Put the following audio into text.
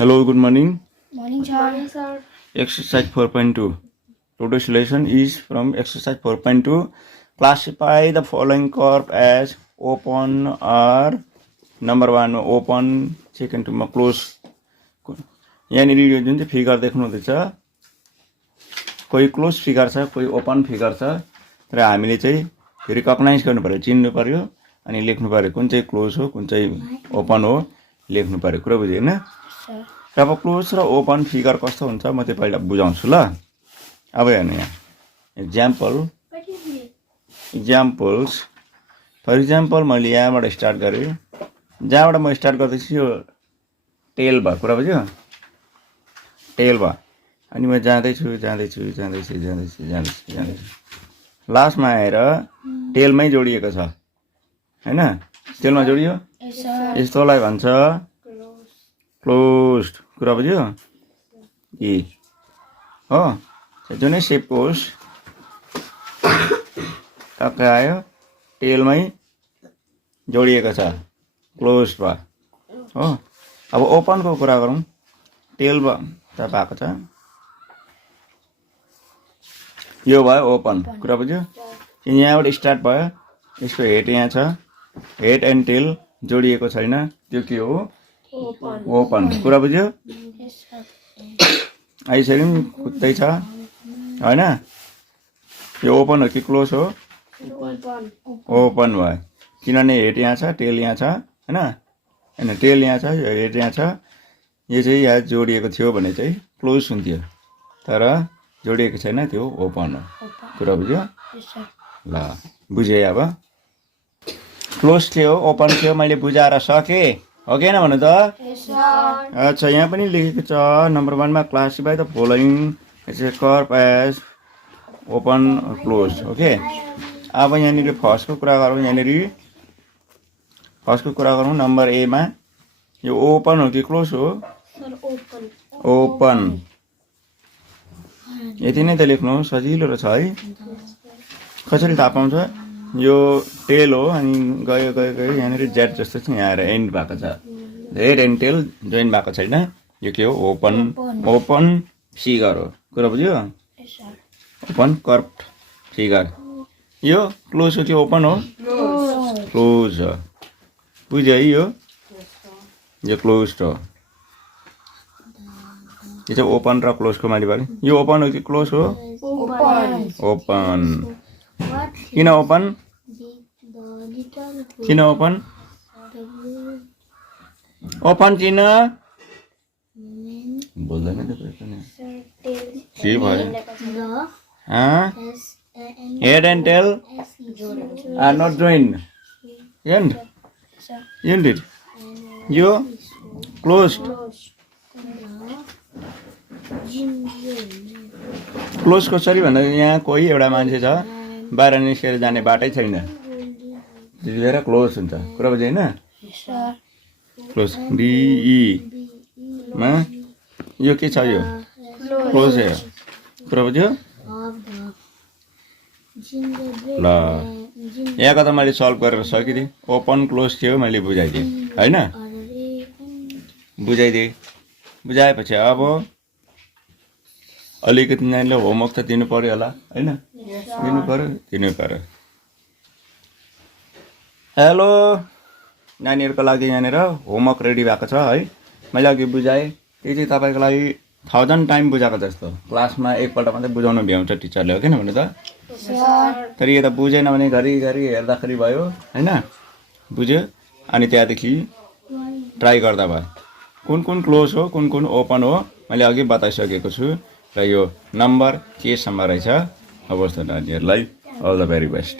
Hello, good morning. Morning, sir. Exercise 4.2. Today's lesson is from exercise 4.2. Classify the following curve as open or number 1 open, second to close. यहाँ यो जुन चाहिँ figure देख्नु हुँदैछ कोही close figure छ कोही ओपन फिगर छ र हामीले चाहिँ रिकग्नाइज गर्नु पर्यो चिन्नु पर्यो अनि लेख्नु पर्यो कुन चाहिँ क्लोज हो कुन चाहिँ ओपन हो लेख्नु पर्यो कुरा बुझ्यो हैन अब क्लोज र ओपन फिगर कस्तो हुन्छ म त्यो पहिला बुझाउँछु ल अब हेर्नु यहाँ एक्जाम्पल्स फर एक्जाम्पल मैले यहाँबाट स्टार्ट गरेँ जहाँबाट म स्टार्ट गर्दैछु यो टेल भयो कुरा बुझ्यो टेल भयो अनि म जाँदैछु लास्टमा आएर टेलमै जोडिएको छ हैन टेलमा जोडियो यस्तोलाई भन्छ क्लोज्ड कुरा बुझ्यो ए हो जुनै सेपको होस् टक्कै आयो टेलमै जोडिएको छ क्लोज्ड भयो हो अब ओपनको कुरा गरौँ टेल त भएको छ यो भयो ओपन कुरा बुझ्यो यहाँबाट स्टार्ट भयो यसको हेड यहाँ छ हेड एन्ड टेल जोडिएको छैन त्यो के हो ओपन कुरा बुझ्यो आइसक्यो नि कुद्दै छ हैन यो ओपन हो कि क्लोज हो ओपन भयो किनभने हेड यहाँ छ टेल यहाँ छ हैन हैन टेल यहाँ छ यो हेड यहाँ छ यो चाहिँ यहाँ जोडिएको थियो भने चाहिँ क्लोज हुन्थ्यो तर जोडिएको छैन त्यो ओपन हो कुरा बुझ्यो ल बुझेँ अब क्लोज थियो ओपन थियो मैले बुझाएर सकेँ हो कि होइन भन्नु त अच्छा यहाँ पनि लेखेको छ नम्बर 1 मा classify the following curve as open close okay अब यहाँनिर फर्स्टको कुरा गरौँ यहाँनिर फर्स्टको कुरा गरौँ नम्बर ए मा यो ओपन हो कि क्लोज हो ओपन यति नै त लेख्नु सजिलो रहेछ है कसरी थाहा पाउँछ यो टेल हो अनि गयो यहाँनिर जेड जस्तो छ यहाँ आएर एन्ड भएको छ हेड एन्ड टेल जोइन भएको छैन यो के हो ओपन फिगर हो कुरा बुझ्यो ओपन कर्भ फिगर यो क्लोज हो कि ओपन हो क्लोज हो बुझ्यो है यो क्लोज हो यो चाहिँ ओपन र क्लोजको मैले भने यो ओपन हो कि क्लोज हो ओपन किन ओपन ओपन किन बोल्दैन के भयो head and tail are not joined and यो क्लोज्ड क्लोज कसरी भन्दा यहाँ कोही एउटा मान्छे छ बाहिर निस्केर जाने बाटै छैन त्यति बेला क्लोज हुन्छ कुरा बुझ्यो होइन क्लोज डिई मा यो के छ यो क्लोज हो कुरा बुझ्यो ल यहाँको त मैले सल्भ गरेर सकिदिएँ ओपन क्लोज थियो मैले बुझाइदिएँ होइन बुझाएपछि अब अलिकति नानीले होमवर्क त दिनु पर्यो होला होइन दिनु पर्यो हेलो नानीहरूको लागि यहाँनिर होमवर्क रेडी भएको छ है मैले अघि बुझाएँ त्यो चाहिँ तपाईँको लागि 1000 टाइम बुझाएको जस्तो क्लासमा एकपल्ट मात्रै बुझाउनु भ्याउँछ टिचरले हो किन भन्नु त तर यो त बुझेन भने घरिघरि हेर्दाखेरि भयो होइन बुझ्यो अनि त्यहाँदेखि ट्राई गर्दा भयो कुन क्लोज हो कुन ओपन हो मैले अघि बताइसकेको छु र यो नम्बर केसम्म रहेछ अवस्था नानीहरूलाई अल द भेरी बेस्ट